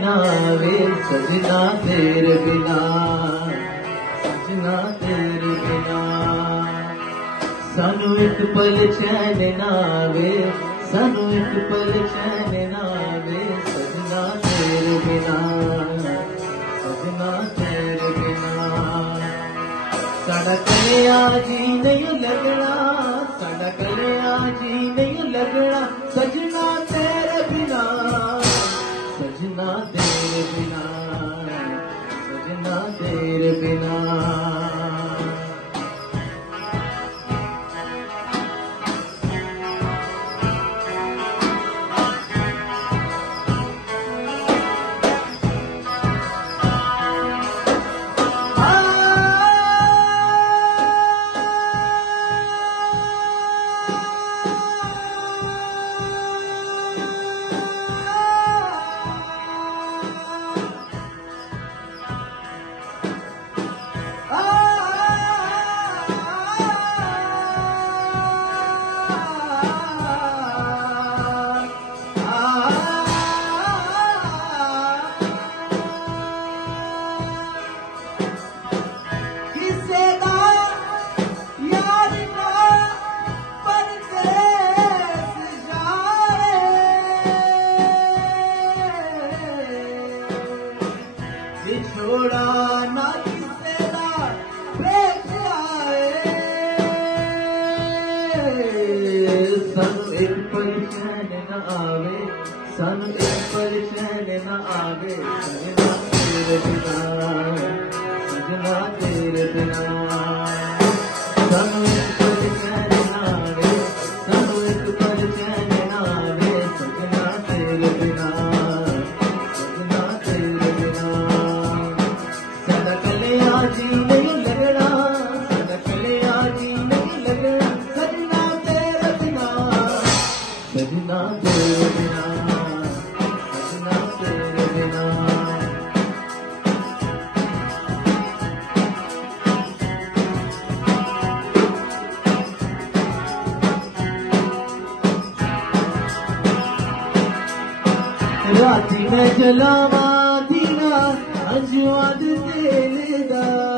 ना वे सजना तेरे बिना, सजना तेरे बिना। सानू एक पल चैन ना वे, सानू एक पल चैन ना वे सजना तेरे बिना, सजना तेरे बिना। साडा कलिया जी नहीं लगना, साडा कलिया जी नहीं लगना सजना तेरे बिना, सजना तेरे बिना, सजना तेरे बिना। छोड़ा ना किसे दा वेख आए, सानू एक पल चैन ना आवे, सानू एक पल चैन ना आवे सजना तेरे बिना, सजना तेरे बिना। सानू एक पल चैन ना आवे, सानू एक पल चैन ना आवे सजना तेरे बिना, सजना तेरे बिना। साडा कलिया जी नहीं लगना, साडा कलिया जी नहीं लगना सजना तेरे बिना, सजना तेरे बिना, सजना तेरे बिना। राती में जलावा दीना अजवाद तेल दा,